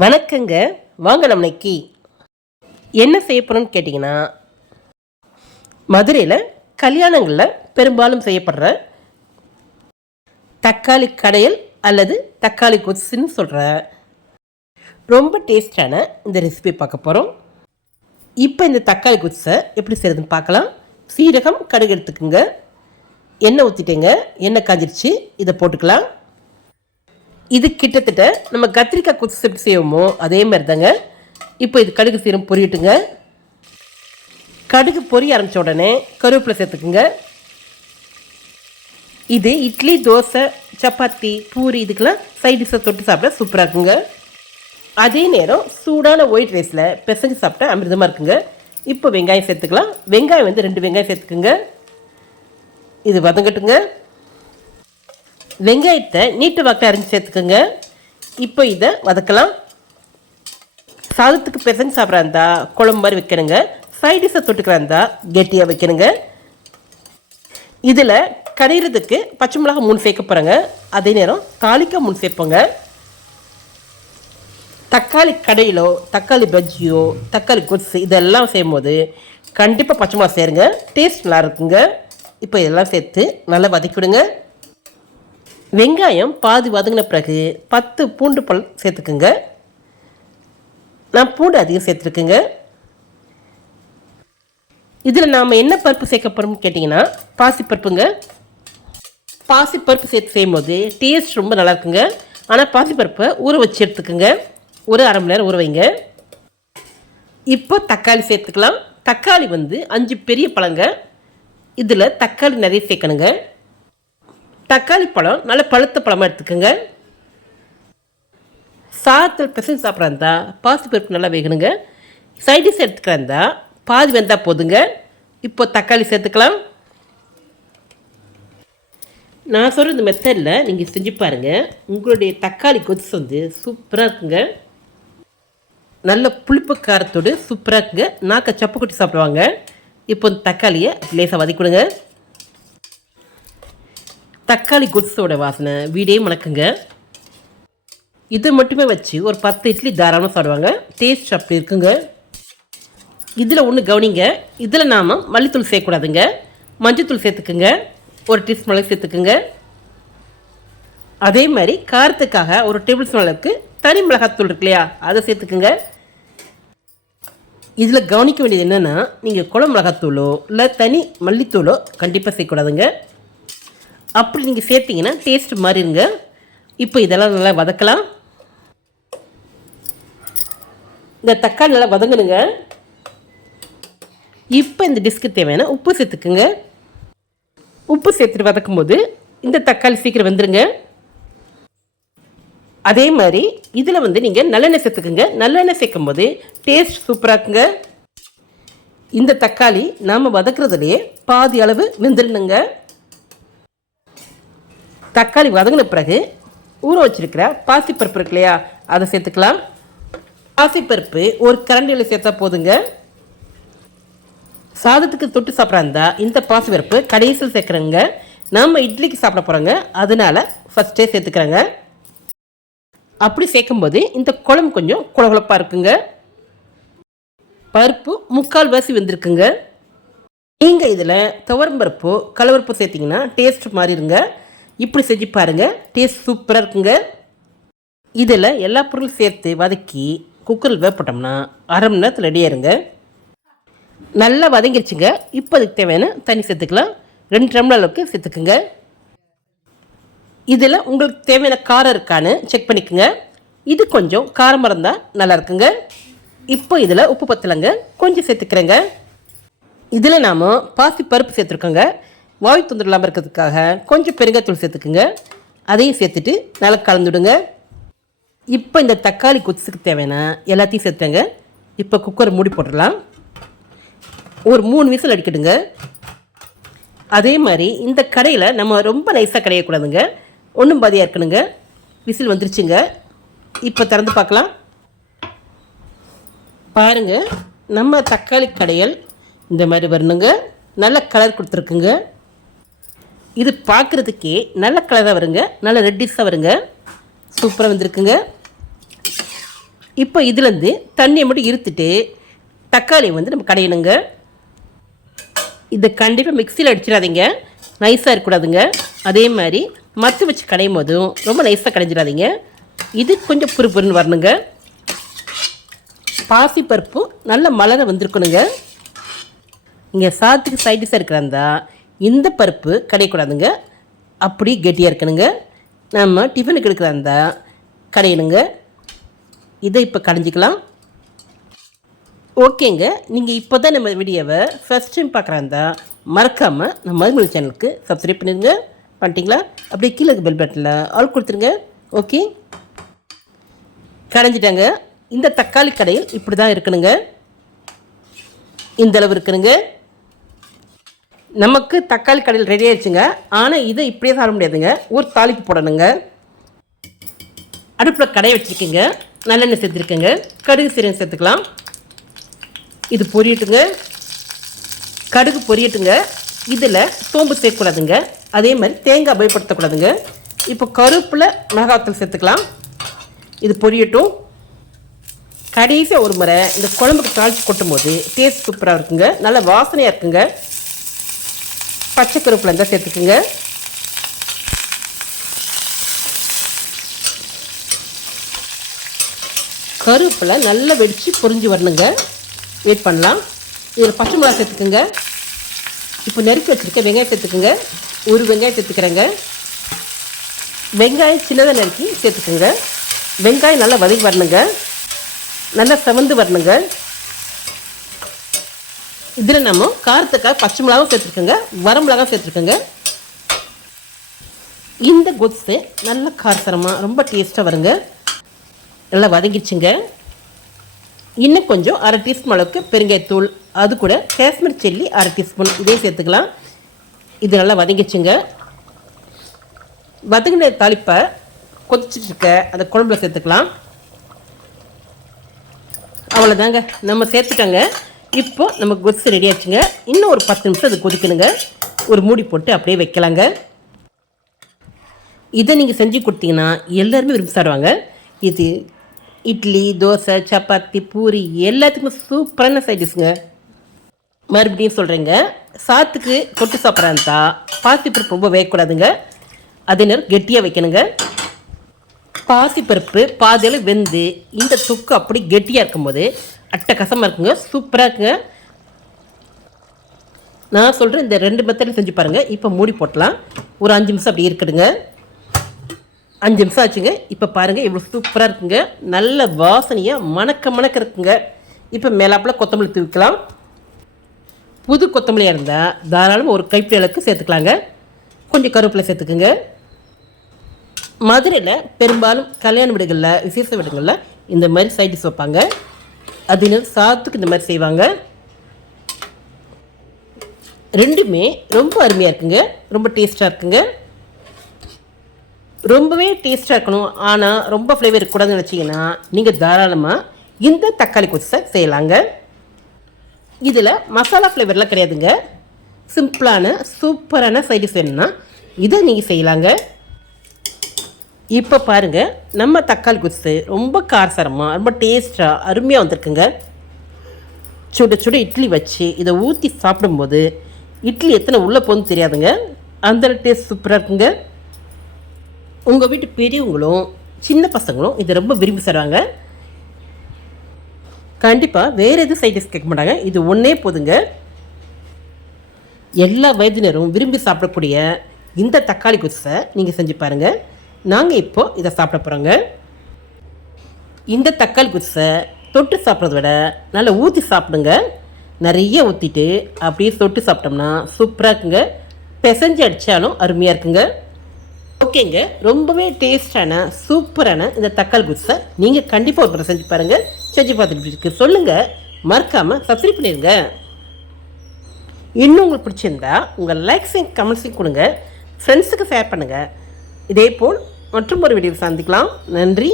வணக்கங்க. வாங்க நம்மளைக்கு என்ன செய்ய போகிறோம்னு கேட்டிங்கன்னா மதுரையில் கல்யாணங்களில் பெரும்பாலும் செய்யப்படுற தக்காளி கடையல் அல்லது தக்காளி கொசுன்னு சொல்கிற ரொம்ப டேஸ்டான இந்த ரெசிபி பார்க்க போகிறோம் இப்போ இந்த தக்காளி கொச்சை எப்படி செய்கிறதுன்னு பார்க்கலாம். சீரகம் கடுகு எடுத்துக்கோங்க. எண்ணெய் ஊற்றிட்டேங்க எண்ணெய் காஞ்சிருச்சு. இதை போட்டுக்கலாம். இது கிட்டத்தட்ட நம்ம கத்திரிக்காய் குச்சி எப்படி செய்வோமோ அதே மாதிரி தாங்க இப்போ இது கடுகு சீரம் பொரியட்டுங்க கடுகு பொரிய ஆரம்பித்த உடனே கருவேப்பிலை சேர்த்துக்குங்க. இது இட்லி தோசை சப்பாத்தி பூரி இதுக்கெல்லாம் சைட் டிஷ்ஷை தொட்டு சாப்பிட சூப்பராக இருக்குங்க. அதே நேரம் சூடான ஒயிட் ரைஸில் பிசைஞ்சு சாப்பிட்டா அமிர்தமாக இருக்குங்க. இப்போ வெங்காயம் சேர்த்துக்கலாம். வெங்காயம் வந்து ரெண்டு வெங்காயம் சேர்த்துக்குங்க. இது வதங்கட்டுங்க. வெங்காயத்தை நீட்டு வாக்கில் அரிஞ்சு சேர்த்துக்கோங்க. இப்போ இதை வதக்கலாம். சாதத்துக்கு பெசஞ்சு சாப்பிட்றா இருந்தால் குழம்பு மாதிரி வைக்கணுங்க. சைடிஷை தொட்டுக்கிறா இருந்தா கெட்டியாக வைக்கணுங்க. இதில் கரையிறதுக்கு பச்சை மிளகாய் மூணு சேர்க்க போகிறேங்க அதே நேரம் தாளிக்காய் மூணு சேர்ப்போங்க. தக்காளி கடையிலோ தக்காளி பஜ்ஜியோ தக்காளி கொத்து இதெல்லாம் செய்யும்போது கண்டிப்பாக பச்சை மிளகா சேருங்க. டேஸ்ட் நல்லா இருக்குங்க. இப்போ இதெல்லாம் சேர்த்து நல்லா வதக்கிவிடுங்க. வெங்காயம் பாதி வதங்கின பிறகு பத்து பூண்டு பல் சேர்த்துக்குங்க. நான் பூண்டு அதிகம் சேர்த்துருக்குங்க. இதில் நாம் என்ன பருப்பு சேர்க்க போகிறோம்னு கேட்டிங்கன்னா பாசிப்பருப்புங்க. பாசிப்பருப்பு சேர்த்து செய்யும்போது டேஸ்ட் ரொம்ப நல்லா இருக்குங்க. ஆனால் பாசிப்பருப்பை ஊற வச்சு எடுத்துக்கோங்க. ஒரு அரை மணி நேரம் ஊற வைங்க. இப்போ தக்காளி சேர்த்துக்கலாம். தக்காளி வந்து அஞ்சு பெரிய பழங்க. இதில் தக்காளி நிறைய சேர்க்கணுங்க. தக்காளி பழம் நல்ல பழுத்த பழமாக எடுத்துக்கோங்க. சாதத்தில் பிசைஞ்சு சாப்பிட்றா பாசி பருப்பு நல்லா வேகணுங்க. சைடிஷ் எடுத்துக்கிறா பாதி வெந்தால் போதுங்க. இப்போ தக்காளி சேர்த்துக்கலாம். நான் சொல்கிற இந்த மெத்தடில் நீங்கள் செஞ்சு பாருங்கள் உங்களுடைய தக்காளி கொத்து வந்து சூப்பராக இருக்குங்க. நல்ல புளிப்பு காரத்தோடு சூப்பராக இருக்குங்க. நாக்க சப்பு கொட்டி சாப்பிடுவாங்க. இப்போ இந்த தக்காளியை லேசாக வதக்கிவிடுங்க தக்காளி குட்ஸோட வாசனை வீடே மணக்குங்க. இது மட்டுமே வச்சு ஒரு பத்து இட்லி தாராளமாக சாப்பிடுவாங்க. டேஸ்ட் அப்படி இருக்குங்க. இதில் ஒன்று கவனிங்க. இதில் நாம் மல்லித்தூள் சேர்க்கக்கூடாதுங்க. மஞ்சத்தூள் சேர்த்துக்குங்க. ஒரு டீஸ்பூன் அளவுக்கு சேர்த்துக்குங்க. அதே மாதிரி காரத்துக்காக ஒரு டேபிள் ஸ்பூன் அளவுக்கு தனி மிளகாத்தூள் இருக்கு இல்லையா அதை சேர்த்துக்குங்க. இதில் கவனிக்க வேண்டியது என்னென்னா நீங்கள் குளம் மிளகாத்தூளோ இல்லை தனி மல்லித்தூளோ கண்டிப்பாக சேர்க்கக்கூடாதுங்க. அப்படி நீங்கள் சேர்த்திங்கன்னா டேஸ்ட் மாறிடுங்க இப்போ இதெல்லாம் நல்லா வதக்கலாம். இந்த தக்காளி நல்லா வதங்கணுங்க. இப்போ இந்த டிஷ்க்கு தேவையான உப்பு சேர்த்துக்குங்க. உப்பு சேர்த்துட்டு வதக்கும் போது இந்த தக்காளி சீக்கிரம் வந்துடுங்க அதே மாதிரி இதில் வந்து நீங்கள் நல்லெண்ணெய் சேர்த்துக்குங்க. நல்லெண்ணெய் சேர்க்கும் போது டேஸ்ட் சூப்பராக இருக்குங்க. இந்த தக்காளி நாம் வதக்குறதுலேயே பாதி அளவு வெந்துடணுங்க. தக்காளி வதங்கின பிறகு ஊற வச்சிருக்கிற பாசிப்பருப்பு இருக்கு இல்லையா அதை சேர்த்துக்கலாம். பாசிப்பருப்பு ஒரு கரண்டியில் சேர்த்தா போதுங்க. சாதத்துக்கு தொட்டு சாப்பிட்றா இருந்தால் இந்த பாசிப்பருப்பு கடைசியில் சேர்க்குறேங்க. நம்ம இட்லிக்கு சாப்பிட போகிறோங்க அதனால ஃபஸ்ட்டே சேர்த்துக்கிறேங்க. அப்படி சேர்க்கும்போது இந்த குழம்பு கொஞ்சம் குழகுழப்பாக இருக்குங்க. பருப்பு முக்கால் வாசி வந்திருக்குங்க. நீங்கள் இதில் துவரம்பருப்பு கலவரப்பு சேர்த்திங்கன்னா டேஸ்ட் மாறிடுங்க. இப்படி செஞ்சு பாருங்கள் டேஸ்ட் சூப்பராக இருக்குங்க. இதில் எல்லா பொருளும் சேர்த்து வதக்கி குக்கரில் வேப்பட்டோம்னா அரை மணி நேரத்தில் ரெடியாயிருங்க நல்லா வதங்கிடுச்சுங்க இப்போ அதுக்கு தேவையான தண்ணி சேர்த்துக்கலாம். ரெண்டு டம்ளர் அளவுக்கு சேர்த்துக்குங்க. இதில் உங்களுக்கு தேவையான காரம் இருக்கான்னு செக் பண்ணிக்கோங்க. இது கொஞ்சம் காரம் இருந்தால் நல்லா இருக்குங்க. இப்போ இதில் உப்பு பத்தலைங்க. கொஞ்சம் சேர்த்துக்கிறேங்க. இதில் நாம் பாசி பருப்பு சேர்த்துருக்கோங்க. வாய் தொந்தரவு இல்லாமல் இருக்கிறதுக்காக கொஞ்சம் பெருங்காயத்தூள் சேர்த்துக்குங்க. அதையும் சேர்த்துட்டு நல்லா கலந்துடுங்க இப்போ இந்த தக்காளி கொத்துக்கு தேவைன்னா எல்லாத்தையும் சேர்த்துங்க இப்போ குக்கர் மூடி போட்டுடலாம். ஒரு மூணு விசில் அடிக்கிடுங்க அதே மாதிரி இந்த கடையில் நம்ம ரொம்ப நைஸாக கிடையக்கூடாதுங்க. ஒன்றும் பாதியாக இருக்கணுங்க. விசில் வந்துருச்சுங்க. இப்போ திறந்து பார்க்கலாம். பாருங்கள் நம்ம தக்காளி கடையல் இந்த மாதிரி வரணுங்க. நல்ல கலர் கொடுத்துருக்குங்க. இது பார்க்குறதுக்கே நல்ல கலராக வருங்க. நல்ல ரெட்டிஸாக வருங்க. சூப்பராக வந்திருக்குங்க. இப்போ இதுலேருந்து தண்ணியை மட்டும் இருத்துட்டு தக்காளியை வந்து நம்ம கடையணுங்க. இதை கண்டிப்பாக மிக்சியில் அடிச்சிடாதீங்க. நைஸாக இருக்கக்கூடாதுங்க. அதே மாதிரி மத்து வச்சு கடையும் போதும் ரொம்ப நைஸாக கடைஞ்சிடாதீங்க. இது கொஞ்சம் புறுப்புறுன்னு வரணுங்க. பாசிப்பருப்பும் நல்ல மலர வந்திருக்கணுங்க. இங்கே சாத்துக்கு சைடிஸாக இருக்கிறாந்தா இந்த பருப்பு கடையக்கூடாதுங்க. அப்படி கெட்டியாக இருக்கணுங்க. நம்ம டிஃபனுக்கு எடுக்கிறாந்தா கடையணுங்க. இதை இப்போ கடைஞ்சிக்கலாம். ஓகேங்க. நீங்கள் இப்போ தான் நம்ம வீடியோவை ஃபஸ்ட் டைம் பார்க்குறாந்தா மறக்காமல் நம்ம மதுமொழி சேனலுக்கு சப்ஸ்கிரைப் பண்ணிடுங்க. பண்ணிட்டீங்களா? அப்படியே கீழே பெல் பட்டனில் ஆள் கொடுத்துருங்க. ஓகே? கடைஞ்சிட்டாங்க. இந்த தக்காளி கடையில் இப்படி தான் இருக்கணுங்க இந்தளவு இருக்கணுங்க. நமக்கு தக்காளி கடையில் ரெடி ஆயிடுச்சுங்க. ஆனால் இதை இப்படியே சாப்பிட முடியாதுங்க. ஒரு தாளிக்கு போடணுங்க. அடுப்பில் கடையை வச்சுருக்கீங்க. நல்லெண்ணெய் சேர்த்துருக்கேங்க. கடுகு சீரகம் சேர்த்துக்கலாம். இது பொரியட்டுங்க. கடுகு பொரியட்டுங்க. இதில் சோம்பு சேர்க்கக்கூடாதுங்க. அதே மாதிரி தேங்காய் பயப்படுத்தக்கூடாதுங்க. இப்போ கருப்பில் மிளகாத்தூள் சேர்த்துக்கலாம். இது பொரியட்டும். கடைசியாக ஒரு முறை இந்த குழம்புக்கு தாளித்து கொட்டும் போது டேஸ்ட் சூப்பராக இருக்குங்க. நல்ல வாசனையாக இருக்குங்க. பச்சை கருப்பில் இருந்தால் சேர்த்துக்குங்க. கருப்பில் நல்லா வெடித்து பொறிஞ்சு வரணுங்க. வெயிட் பண்ணலாம். இதில் பச்சை மிளகா சேர்த்துக்குங்க. இப்போ நெருக்கி வச்சுருக்க வெங்காயம் சேர்த்துக்குங்க. ஒரு வெங்காயம் சேர்த்துக்கிறேங்க. வெங்காயம் சின்னதாக நறுக்கி சேர்த்துக்குங்க. வெங்காயம் நல்லா வதக்கி வரணுங்க. நல்லா செவந்து வரணுங்க. இதில் நம்ம காரத்துக்காக பச்சை மிளகாவும் சேர்த்துருக்கோங்க வரமிளகாவும் சேர்த்துருக்கோங்க. இந்த கொத்து நல்ல காரசரமாக ரொம்ப டேஸ்ட்டாக வருங்க. நல்லா வதங்கிடுச்சுங்க இன்னும் கொஞ்சம் அரை டீஸ்பூன் அளவுக்கு பெருங்காயத்தூள் அது கூட காஷ்மீர் சில்லி அரை டீஸ்பூன் இதையும் சேர்த்துக்கலாம். இது நல்லா வதங்கிச்சுங்க வதங்கின தாளிப்பை கொதிச்சுட்டு இருக்க அந்த குழம்புல சேர்த்துக்கலாம். அவ்வளோதாங்க நம்ம சேர்த்துட்டோங்க. இப்போ நம்ம கொத்து ரெடி ஆச்சுங்க. இன்னும் ஒரு பத்து நிமிஷம் அது கொதிக்கணுங்க. ஒரு மூடி போட்டு அப்படியே வைக்கலாங்க. இதை நீங்கள் செஞ்சு கொடுத்தீங்கன்னா எல்லாருமே விரும்பி சாடுவாங்க இது இட்லி தோசை சப்பாத்தி பூரி எல்லாத்துக்குமே சூப்பரான சைடிஷ்ங்க மறுபடியும் சொல்கிறேங்க சாத்துக்கு கொட்டு சாப்பிட்றாந்தா பாசிப்பருப்பு ரொம்ப வேகக்கூடாதுங்க. அதே நேரம் கெட்டியாக வைக்கணுங்க. பாசிப்பருப்பு பாதியில் வெந்து இந்த தொக்கு அப்படி கெட்டியாக இருக்கும்போது அட்டக்கசமாக இருக்குங்க. சூப்பராக இருக்குங்க. நான் சொல்கிறேன் இந்த ரெண்டு மெத்தடில் செஞ்சு பாருங்கள் இப்போ மூடி போட்டலாம். ஒரு அஞ்சு நிமிஷம் அப்படி இருக்குதுங்க அஞ்சு நிமிஷம் ஆச்சுங்க. இப்போ பாருங்கள் இவ்வளோ சூப்பராக இருக்குங்க. நல்ல வாசனையாக மணக்க மணக்க இருக்குங்க. இப்போ மேலாப்பில் கொத்தமல்லி தூக்கலாம் புது கொத்தமல்லியாக இருந்தால் தாராளமாக ஒரு கைப்பிடி அளவுக்கு சேர்த்துக்கலாங்க. கொஞ்சம் கருவேப்பிலை சேர்த்துக்குங்க. மதுரையில் பெரும்பாலும் கல்யாண வீடுகளில் விசேஷ வீடுகளில் இந்த மாதிரி சைடிஸ் வைப்பாங்க. அது சாத்துக்கு இந்த மாதிரி செய்வாங்க. ரெண்டுமே ரொம்ப அருமையாக இருக்குங்க. ரொம்ப டேஸ்ட்டாக இருக்குங்க. ரொம்பவே டேஸ்ட்டாக இருக்கணும். ஆனால் ரொம்ப ஃப்ளேவர் இருக்கக்கூடாதுன்னு வச்சிங்கன்னா நீங்கள் தாராளமாக இந்த தக்காளி கொச்சை செய்யலாங்க. இதில் மசாலா ஃப்ளேவர்லாம் கிடையாதுங்க. சிம்பிளான சூப்பரான சைடிஷ் வேணும்னா இதை நீங்கள் செய்யலாங்க. இப்போ பாருங்கள் நம்ம தக்காளி குத்து ரொம்ப காரசாரமாக ரொம்ப டேஸ்ட்டாக அருமையாக வந்திருக்குங்க. சுட சுட இட்லி வச்சு இதை ஊற்றி சாப்பிடும்போது இட்லி எத்தனை உள்ளே போகுதுன்னு தெரியாதுங்க. அந்த டேஸ்ட் சூப்பராக இருக்குங்க. உங்கள் வீட்டு பெரியவங்களும் சின்ன பசங்களும் இதை ரொம்ப விரும்பி தருவாங்க கண்டிப்பாக வேறு எதுவும் சைடிஸ் கேட்க மாட்டாங்க. இது ஒன்றே போதுங்க. எல்லா வயதினரும் விரும்பி சாப்பிடக்கூடிய இந்த தக்காளி குச்சை நீங்கள் செஞ்சு பாருங்கள் நாங்கள் இப்போது இதை சாப்பிட போகிறோங்க இந்த தக்காளி குச்சை தொட்டு சாப்பிட்றத விட நல்லா ஊற்றி சாப்பிடுங்க. நிறைய ஊற்றிட்டு அப்படியே தொட்டு சாப்பிட்டோம்னா சூப்பராக இருக்குங்க. பிசைஞ்சு அடித்தாலும் அருமையாக இருக்குங்க. ஓகேங்க. ரொம்பவே டேஸ்டான சூப்பரான இந்த தக்காளி குச்சை நீங்கள் கண்டிப்பாக ஒரு முறை செஞ்சு பாருங்கள் செஞ்சு பார்த்துட்டு இருக்கு சொல்லுங்கள் மறக்காமல் சப்ஸ்கிரைப் பண்ணிடுங்க. இன்னும் உங்களுக்கு பிடிச்சிருந்தா உங்கள் லைக்ஸையும் கமெண்ட்ஸையும் கொடுங்க. ஃப்ரெண்ட்ஸுக்கு ஷேர் பண்ணுங்கள் இதே போல் மற்றும் ஒரு வீடியோ சந்திக்கலாம். நன்றி.